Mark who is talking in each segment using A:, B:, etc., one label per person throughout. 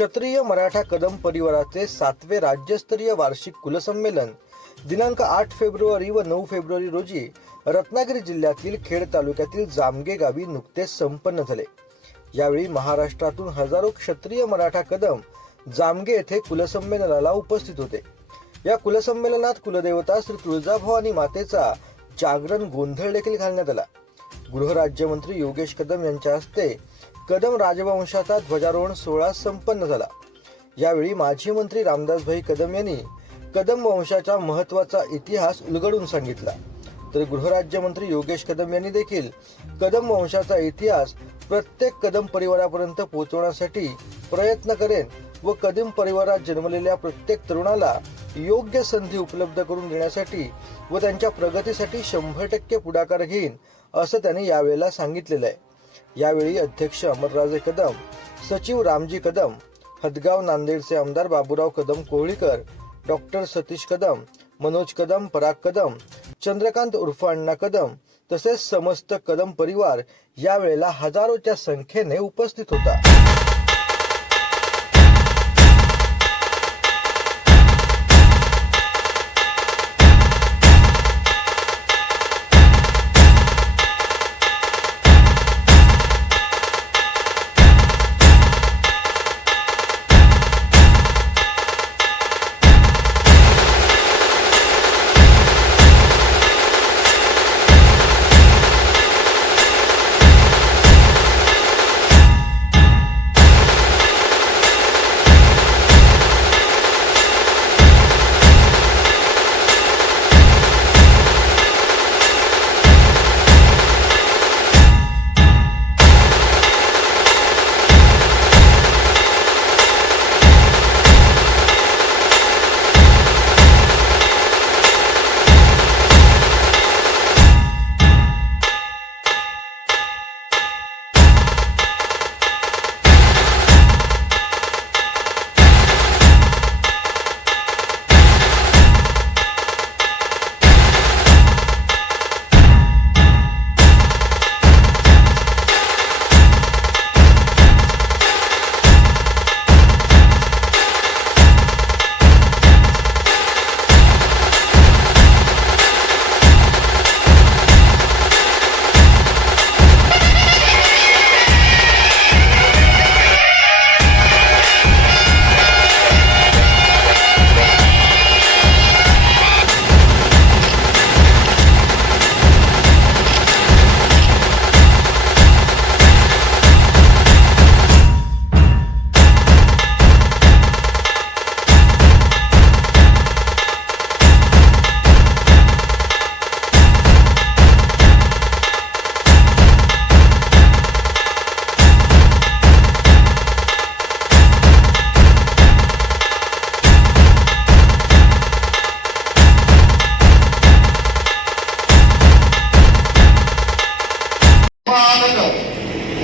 A: क्षत्रिय मराठा कदम परिवाराचे सातवे राज्यस्तरीय वार्षिक कुलसंमेलन. दिनांक आठ फेब्रुवारी व नऊ फेब्रुवारी रोजी रत्नागिरी जिल्ह्यातील खेड तालुक्यातील जामगे गावी नुकतेच संपन्न झाले. यावेळी महाराष्ट्रातून हजारो क्षत्रिय मराठा कदम जामगे येथे कुलसंमेलनाला उपस्थित होते. या कुलसंमेलनात कुलदेवता श्री तुळजाभवानी मातेचा जागरण गोंधळ देखील घालण्यात आला. गृहराज्यमंत्री योगेश कदम यांच्या हस्ते कदम राजवंशाचा ध्वजारोहण सोहळा संपन्न झाला. यावेळी माजी मंत्री रामदासभाई कदम यांनी कदम वंशाचा महत्त्वाचा इतिहास उलगडून सांगितला. तर गृहराज्यमंत्री योगेश कदम यांनी देखील कदम वंशाचा इतिहास प्रत्येक कदम परिवारापर्यंत पोहोचवण्यासाठी प्रयत्न करेन व कदम परिवारात जन्मलेल्या प्रत्येक तरुणाला योग्य संधी उपलब्ध करून देण्यासाठी व त्यांच्या प्रगतीसाठी शंभर टक्के पुढाकार घेईन असं त्यांनी यावेळेला सांगितलेलं आहे. यावेळी अध्यक्ष अमरराजे कदम सचिव रामजी कदम हदगाव नांदेडचे आमदार बाबूराव कदम कोहळीकर डॉक्टर सतीश कदम मनोज कदम पराग कदम चंद्रकांत उर्फ अण्णा कदम तसेच समस्त कदम परिवार यावेळेला हजारोच्या संख्येने उपस्थित होता.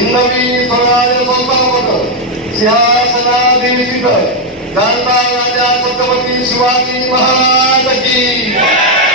B: हिंदवी स्वराज संस्थापक सिंहासनाधिष्ठित गांधा राजा छत्रपती शिवाजी महाराज की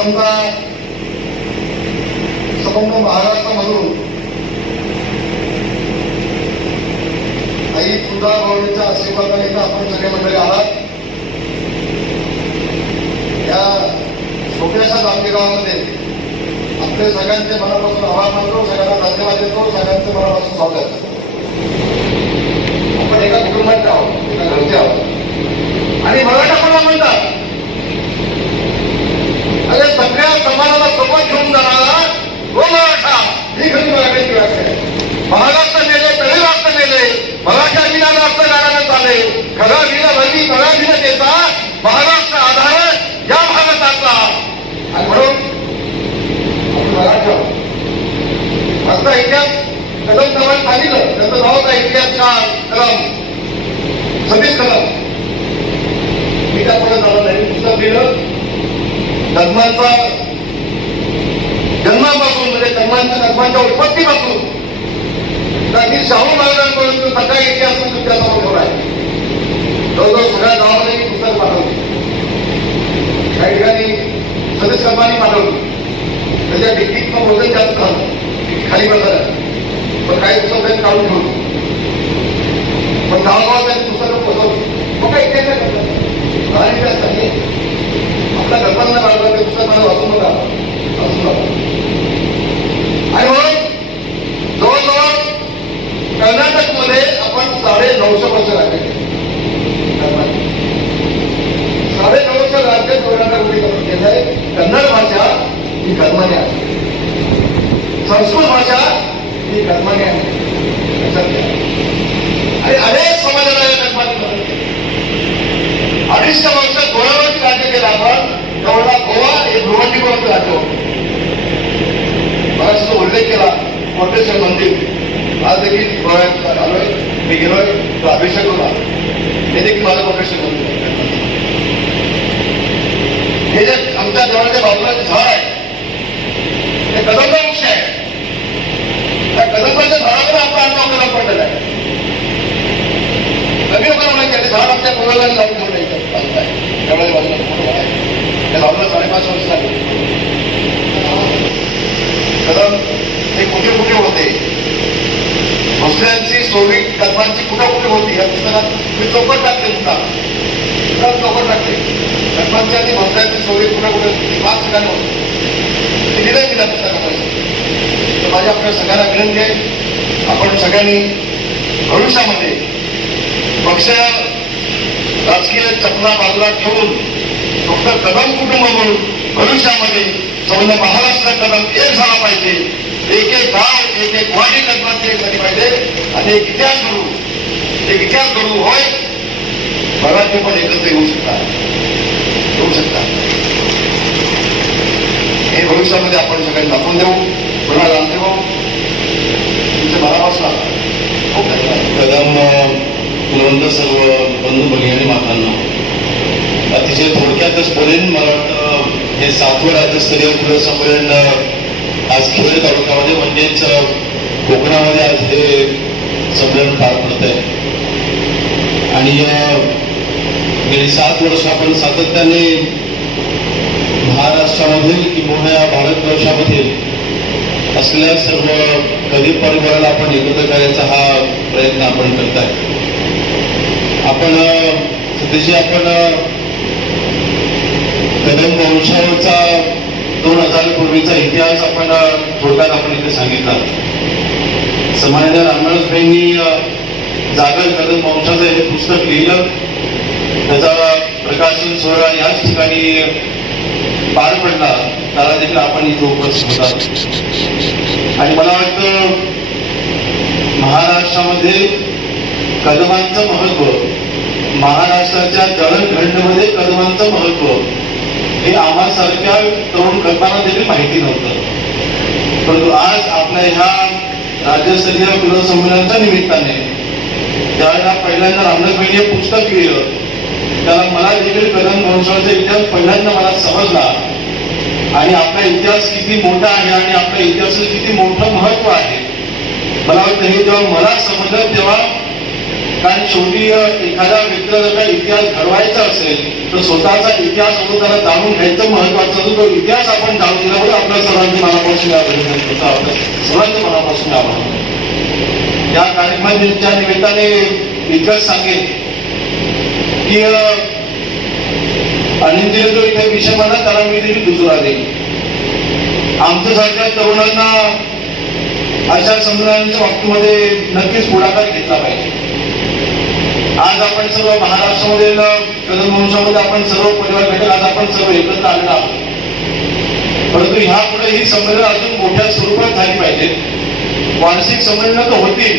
B: प्रथमतः संपूर्ण महाराष्ट्रामधून आई तुझा भवानीच्या आशीर्वादाने आपण सगळे मंडळी आहात. या छोट्याशा गावमध्ये आपले सगळ्यांचे मनापासून आभार मानतो. सगळ्यांना धन्यवाद देतो. सगळ्यांचे मनापासून स्वागत. आपण एका कुटुंबात आहोत. एका घरचे आहोत. आणि मराठा कोणा म्हणतात अरे सगळ्या समाजाला सोबत घेऊन जाणारा. तो मराठा ही खरी मराठ्याची व्याख्या आहे महाराष्ट्र नेले तळे राष्ट्र नेले. मराठा विना राष्ट्र गाण्यानं चाले खरा विना भरती म्हणजे खरा विना देता महाराष्ट्र आधार या भारताचा. आणि म्हणून मराठा आजचा इतिहास कदम साहेबांनी सांगितलं. त्याचं नाव काय इतिहासकार कलम सतीश कलम मी त्या पुढे झालं नाही. पुस्तक लिहिलं धर्मांचा जन्मापासून म्हणजे धर्मांच्या धर्मांच्या उत्पत्तीपासून. तर मी शाहू महाराजांपर्यंत सगळा इतिहास तुमच्यासमोर ठेवला आहे जवळजवळ सगळ्या गावामध्ये पुस्तक पाठवली. काही ठिकाणी सदस्य कर्माने पाठवली. त्याच्या डिग्रीतनं वजन जास्त झालं. खाली बसलं पण काही पुस्तक त्यांनी काढून ठेवलं. पण गावागावात त्यांनी पुस्तकं पोहोचवली. मग काही इतिहास नाही करतात. लहान इतिहास नाही लागलं ते पुस्तक मला वाचून बघा वाचून बघा आणि म्हणून जवळजवळ कर्नाटकमध्ये आपण साडे नऊशे वर्ष राज्य साडे नऊशे राज्य कर्नाटकमध्ये करून केलं आहे कन्नड भाषा ही कर्माने आहे संस्कृत भाषा ही कर्माने आहे लक्षात घ्या. आणि अनेक समाजाला या कर्माने मदत केली. अडीचशे वर्ष गोव्यावरती राज्य आपण कवडा गोवा हे भिवंडीपर्यंत राज्य राहतो मला उल्लेख केला कोटेश्वर मंदिर. आज देखील गोव्यात आलोय मी गेलोय तो अभिषेक होता. हे देखील माझं कोटेश्वर मंदिर. हे जे आमच्या जवळच्या बाजूला जे झाड आहे ते कदंब वृक्ष आहे. त्या कदंबाच्या झाडावर आपला अनुभव करायला पडलेला आहे कमी लोकांना माहिती झाड आमच्या गोव्याला लावून ठेवलं इथं बाजूला आहे. त्यावेळेला बाजूला मोठं झाड आहे. ते लावलं साडेपाच वर्ष झाले. कदम हे कुठे कुठे होते? भोसल्यांची सोवी कदमांची कुठे कुठे होती? या पुस्तकात मी चौकट टाकले सुद्धा. पुस्तकात चौकट टाकले. कदमांची आणि भोसल्यांची सोवी कुठे कुठे होती? पाच ठिकाणी होती. ते दिलं मी त्या पुस्तकामध्ये. तर माझी आपल्या सगळ्यांना विनंती आहे आपण सगळ्यांनी भविष्यामध्ये पक्ष राजकीय चपला बाजूला ठेवून डॉक्टर कदम कुटुंब म्हणून भविष्यामध्ये संपूर्ण महाराष्ट्र कदम एक झाला पाहिजे. एक एक गाव एक एक वाडी कदमात एक झाली पाहिजे. आणि एक इतिहास करू. एक इतिहास करू होय. मराठी पण एकत्र येऊ शकतात येऊ शकतात हे भविष्यामध्ये आपण सगळ्यांना दाखवून देऊ. पुन्हा रामदेव तुमच्या तुमचे आभार. खूप
C: कदम कुलवंत सर्व बंधू भगिनी आणि मातांना. अतिशय थोडक्यातच बोलेन मला वाटतं हे सातवं राज्यस्तरीय खुलं संमेलन आज खेळ तालुक्यामध्ये म्हणजेच कोकणामध्ये आज हे संमेलन पार पडत आहे. आणि गेली सात वर्ष आपण सातत्याने महाराष्ट्रामधील किंवा या भारतवर्षामधील असलेल्या सर्व गरीब परिवाराला आपण एकत्र करायचा हा प्रयत्न आपण करताय आपण अ, आपण कदम वंशावरचा दोन हजार पूर्वीचा इतिहास आपण थोडक्यात आपण इथे सांगितला. समाजाला रामदासबाईंनी जागर कदम वंशाचं हे पुस्तक लिहिलं. त्याचा प्रकाशन सोहळा याच ठिकाणी पार पडला. त्याला देखील आपण इथे उपस्थित होता आणि मला वाटतं महाराष्ट्रामध्ये कदमांचं महत्त्व महाराष्ट्राच्या दळणघडणीमध्ये कदमांचं महत्त्व हे आम्हासारख्या तरुण कल्पना देखील माहिती नव्हतं. परंतु आज आपल्या ह्या राज्यस्तरीय कुल निमित्ताने ज्यावेळेला पहिल्यांदा रामदासबाईंनी हे पुस्तक लिहिलं त्याला मला देखील कदम वंशाचा इतिहास पहिल्यांदा मला समजला. आणि आपला इतिहास किती मोठा आहे आणि आपल्या इतिहासाचं किती मोठं महत्त्व आहे. मला वाटतं हे जेव्हा मला समजलं तेव्हा कारण शेवटी एखादा एखाद्या व्यक्तीला जर का इतिहास घडवायचा असेल तर स्वतःचा इतिहास म्हणून त्याला जाणून घ्यायचं महत्वाचं असतं तो इतिहास आपण जाणून दिल्यामुळे आपल्या सर्वांची मनापासून आपल्या मनापासून आभार या कार्यक्रमाच्या निमित्ताने इतकंच सांगेन की अ, अनिल जो इथे विषय म्हणा त्याला मी देखील दुसरा देईन. आमच्यासारख्या तरुणांना अशा संमेलनाच्या बाबतीमध्ये नक्कीच पुढाकार घेतला पाहिजे. आज आपण सर्व महाराष्ट्रामध्ये कदम वंशामध्ये आपण सर्व परिवार घटक आज आपण सर्व एकत्र आलेलो आहोत. परंतु ह्या पुढे ही संमेलन अजून मोठ्या स्वरूपात झाली पाहिजे. वार्षिक संमेलन तर होतील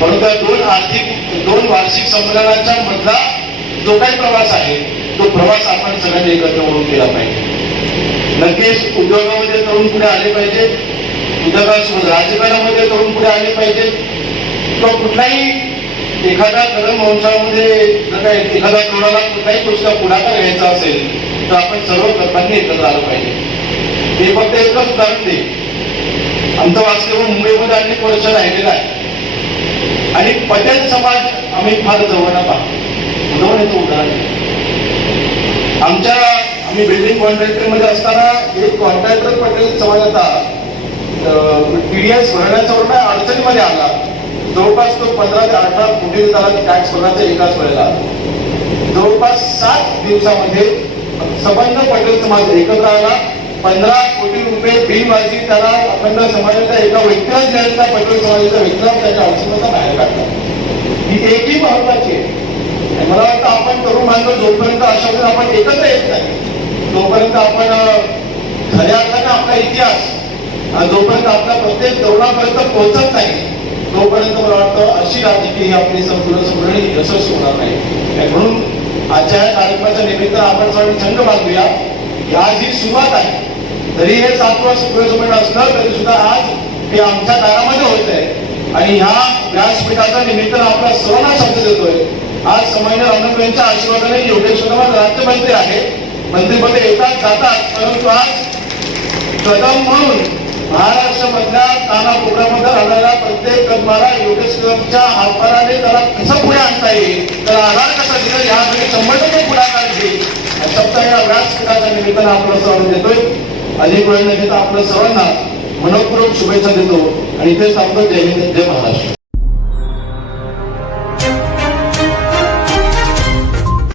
C: परंतु दोन आर्थिक दोन वार्षिक संमेलनाच्या मधला जो काही प्रवास आहे तो प्रवास आपण सगळ्यांनी एकत्र म्हणून केला पाहिजे. नक्कीच उद्योगामध्ये तरुण पुढे आले पाहिजे उद्योगात राजकारणामध्ये तरुण पुढे आले पाहिजे किंवा कुठलाही एखादा कदम वंशामध्ये जर काय एखाद्या कोणाला कुठलाही गोष्ट पुढाकार घ्यायचा असेल तर आपण सर्व कर्मांनी एकत्र आलं पाहिजे. हे फक्त एकच उदाहरण दे आमचं वास्तव मुंबईमध्ये अनेक वर्ष राहिलेलं आहे. आणि पटेल समाज आम्ही फार जवळ पाहतो जवळ येतो उदाहरण आमच्या आम्ही बिल्डिंग कॉन्ट्रॅक्टरमध्ये असताना एक कॉन्ट्रॅक्टर पटेल समाजाचा टीडीएस भरण्याचा रुपये अडचणीमध्ये आला. जवळपास तो पंधरा ते अठरा कोटी रुपयाला टॅक्स भरण्याचा एकाच वेळेला. जवळपास सात दिवसामध्ये संबंध पटेल समाज एकत्र आला. पंधरा कोटी रुपये बिनवाजी त्याला अखंड समाजाचा एका व्यक्तीला द्यायचा पटेल समाजाचा व्यक्तीला त्याच्या अडचणीचा बाहेर काढला. ही एकही महत्वाची आहे. मला वाटतं आपण तरुण बांधव जोपर्यंत अशा वेळेला आपण एकत्र येत नाही तोपर्यंत आपण खऱ्या अर्थाने आपला इतिहास जोपर्यंत आपला प्रत्येक तरुणापर्यंत पोहोचत नाही तोपर्यंत मला वाटतं अशी राजकीय आपली संपूर्ण संपूर्ण यशस्वी होणार नाही. म्हणून आजच्या या कार्यक्रमाच्या निमित्त आपण सगळे छंद बांधूया. ही आज ही सुरुवात आहे तरी हे सातवा सूर्यसंमेलन असलं तरी सुद्धा आज हे आमच्या दारामध्ये होत आहे. आणि ह्या व्यासपीठाच्या निमित्तानं आपला सर्वांना शब्द देतोय. आज समाज यांच्या आशीर्वादाने योगेश्वर राज्यमंत्री आहे. मंत्रिपद येतात जातात परंतु आज कदम म्हणून महाराष्ट्रामधल्या कानाकोपऱ्यामध्ये राहणाऱ्या प्रत्येक कदमाला योगेश कदमच्या आकाराने त्याला कसं पुढे आणता येईल? त्याला आधार कसा दिला? यासाठी शंभर टक्के पुढाकार घेईल शब्द या व्यासपीठाच्या निमित्तानं आपलं सर्वांना देतोय. अधिक वेळ न घेता आपल्या सर्वांना मनपूर्वक शुभेच्छा देतो. आणि ते सांगतो जय हिंद जय महाराष्ट्र.